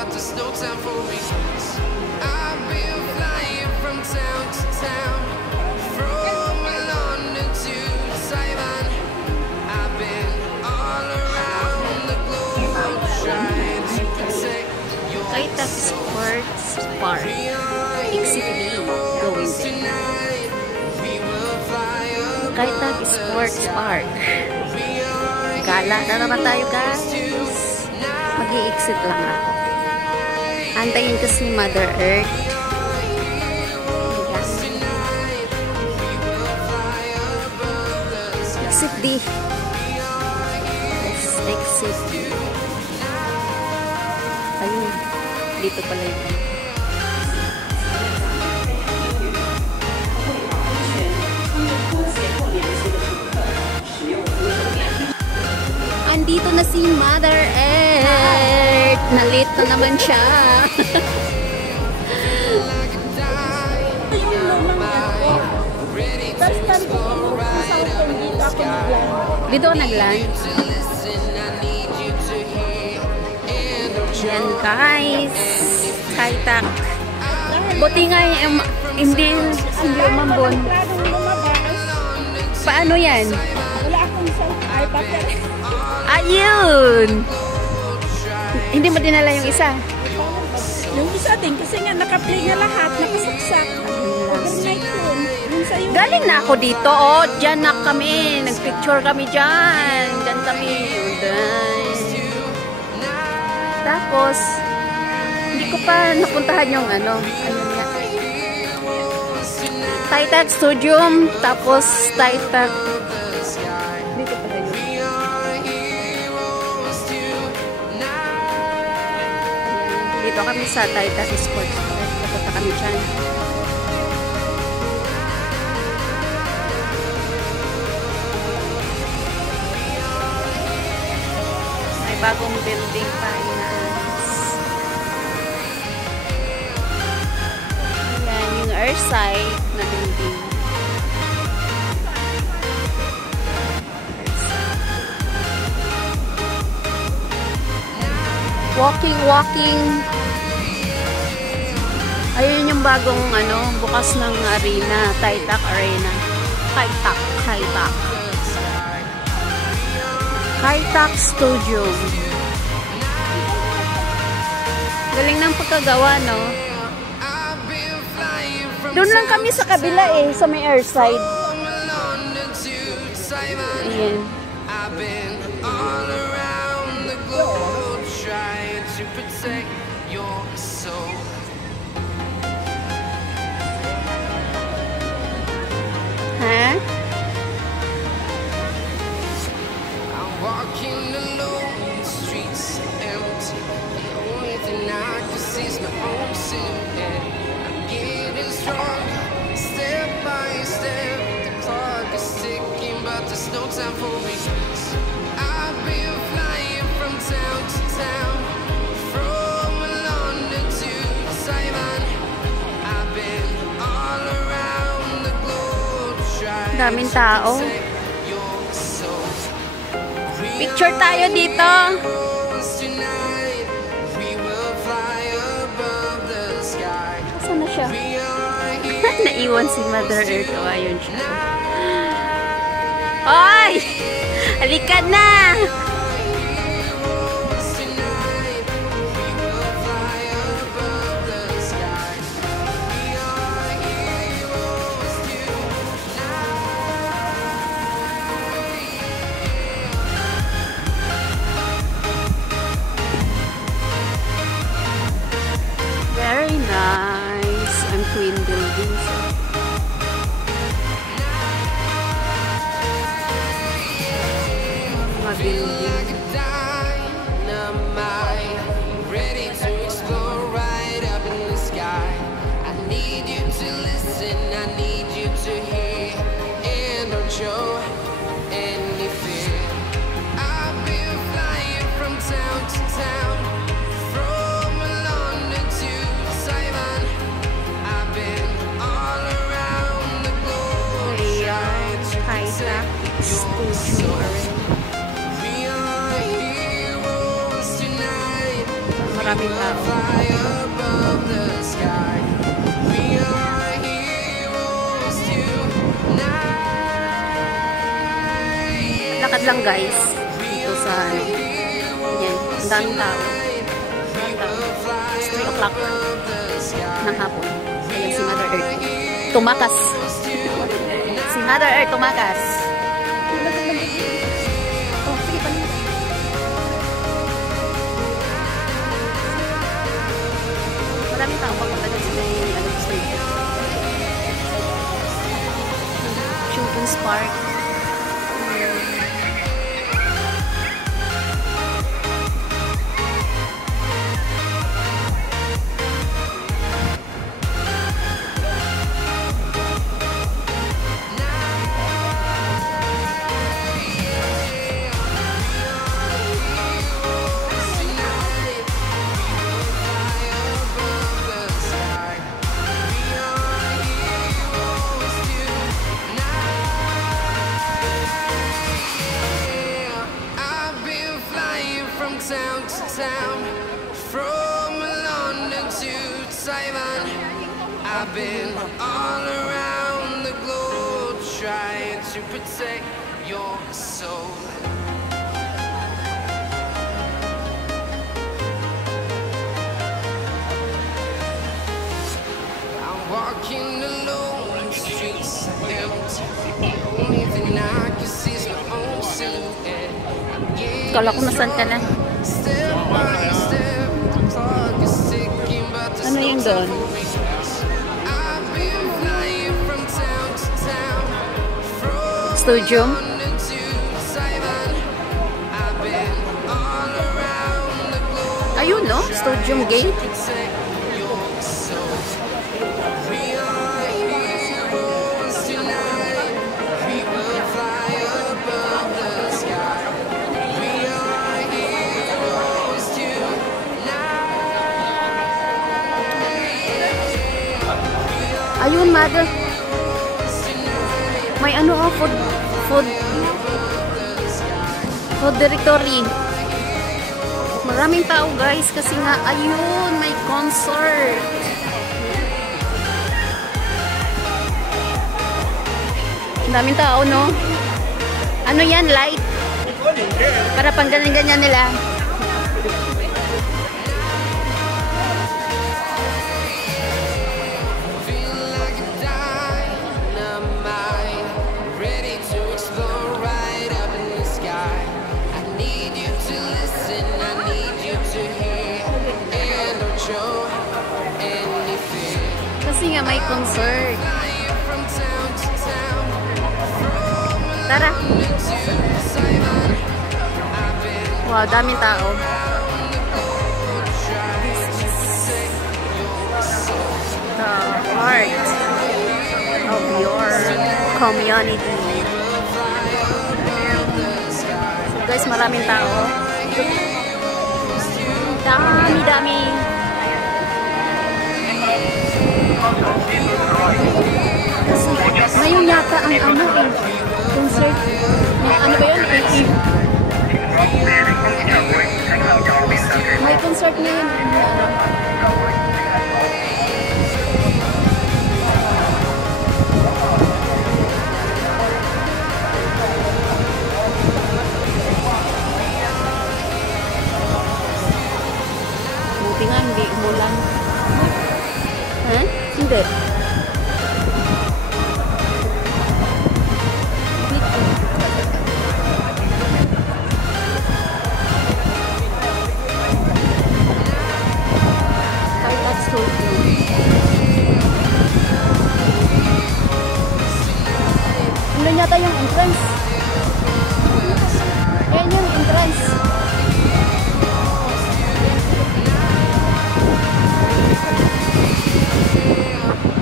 but there's no time for me. I've been flying from town to town, from London to Taiwan. I've been all around the globe trying to protect your Kaita Sports Park. Exit B. Going there. Kaita Sports Park. Gala na naman tayo, guys. Mag-i-exit lang ako. Antayin ko si Mother Earth. Exit D. Let's exit. Ayun. Dito pala yun. Andito na si Mother Earth. Nalit na naman siya. Dito ako nag-land. Yan guys. Kaitak. Buti nga hindi umambon. Paano yan? Wala akong iPad. Ayun! Hindi mo dinala yung isa? Yung isa din, kasi nga naka-play na lahat, nakasaksak. Overnight yun. Galing na ako dito, oh. Diyan na kami. Nagpicture kami dyan. Diyan kami. Tapos, hindi ko pa napuntahan yung ano nga. Taitak Studium, tapos Taitak. Dito pala yun. Dito kami sa Taitak Sports. Napunta kami dyan. May bagong building pa. Ayan, yung Earthside na building. Walking. Ayun yung bagong bukas ng arena, Taitak Arena. Taitak Studio. Galing ng pagkagawa, no? Doon lang kami sa kabila sa may Earthside. Ayan. To protect your soul. Ha? I'm walking alone, the streets are empty. The only thing I can see is my own silhouette. I'm getting stronger, step by step. The clock is ticking, but there's no time for me. I've been flying from town to town, from London to Taiwan. I've been all around the globe trying Daming to tao. protect your soul. Picture tayo dito. Tonight, we will fly above the sky. Saan na siya? We are here. Naiwan si Mother Earth. O, ayun siya. Oy! Halika na! Tonight, we will fly above the sky. We are heroes Very nice. Ang twin buildings. Mga building. dynamite, ready to explore right up in the sky. I need you to listen, I need you to hear, and don't show any fear. I've been flying from town to town, from London to Taiwan. I've been all around the globe trying to Taitak protect your Studio soul. Arena. We are heroes tonight. Maraming tao. Fly above the sky. We are heroes tonight. Lakad lang guys. Dito sa ano. Yan. Ang daming tao. 3 o'clock ng hapon. Ayan si Mother Earth. Tumakas. Si Mother Earth tumakas. Oh, sige pa nila. Maraming tao papunta dyan sa may Children's Park. Town to town, from London to Taiwan. I've been all around the globe trying to protect your soul. I'm walking alone, the streets are empty. The only thing I can see is my own silhouette. Kala ko nasan ka na. Ano yung doon? Studio? Ayun no? Studio Gate? Ayun, Mother. May ano oh, food directory. Maraming tao guys kasi nga ayun, may concert. Ang daming tao, no? Ano yan, light? Para pang ganyan-ganyan nila. Kasi nga may concert. Tara. Wow, daming tao. The heart of your community. So guys, maraming tao. Dami-dami. Ngayon yata ang ano eh, concert. Ano ba yun? May concert na yun. Buti nga hindi umulan. Ha? Hindi. Ano yata yung entrance? Ayan yung entrance.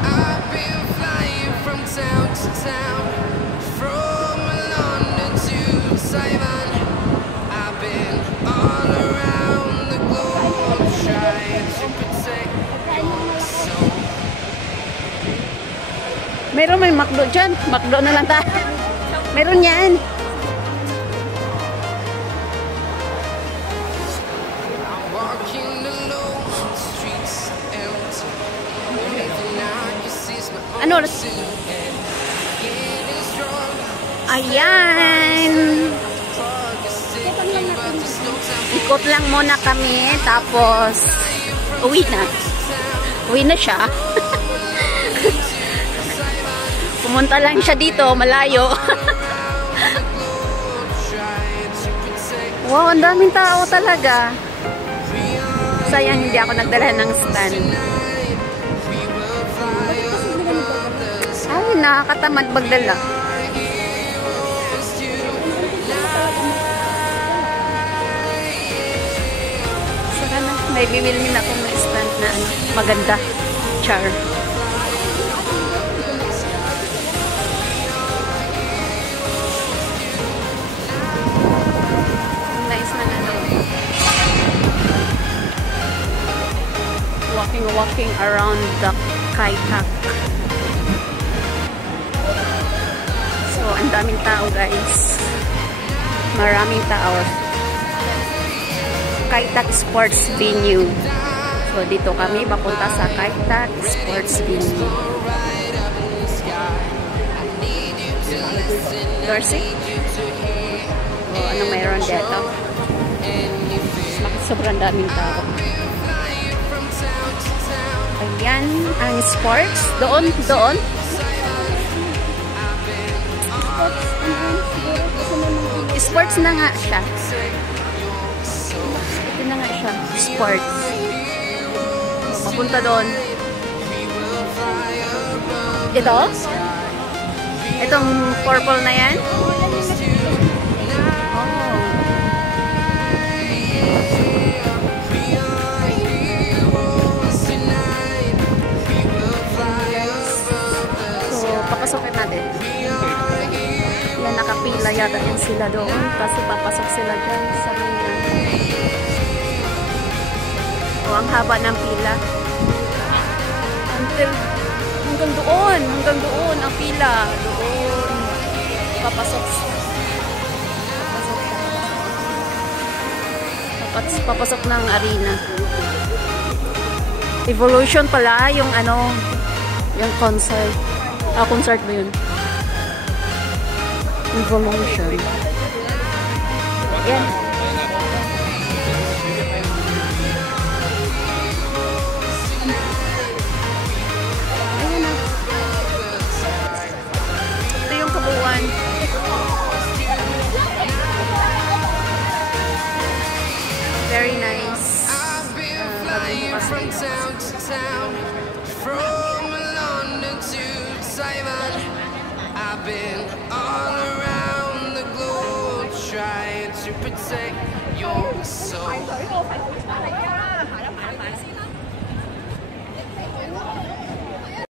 I've been flying from town to town, from London to Taiwan. I've been all around the globe trying to protect your soul. Meron may McDo dyan. McDo na lang tayo. Meron yan. I'm walking alone. fine. Ikot lang muna kami, tapos uwi na. Uwi na siya. Pumunta lang siya dito, malayo. Wow, ang daming tao talaga. Sayang hindi ako nagdala ng stand. Ay, nakakatamad magdala. Saka na, may bibili na akong stand na ano, maganda. Char. Nice na ano. Walking around the Kaitak. So, ang daming tao, guys. Maraming tao. Kaitak Sports Venue. So, dito kami papunta sa Kaitak Sports Venue. Dorsey? O, ano mayroon dito? Bakit sobrang daming tao? Ayan, ang sports. Doon. Sports na nga siya. Ito na nga siya. Sports. Papunta doon. Ito? Itong purple na yan? Papasokin natin. Yan, nakapila yata din sila doon. Kasi papasok sila dyan sa mga. O, ang haba ng pila. Hanggang doon ang pila. Doon. Papasok. Papasok ng arena. Evolution pala yung ano, yung concert. Concert ba yun? Evolution. Yan. Ayan na. Ito yung kabuuan. Very nice. I've been all around the globe trying to protect your soul.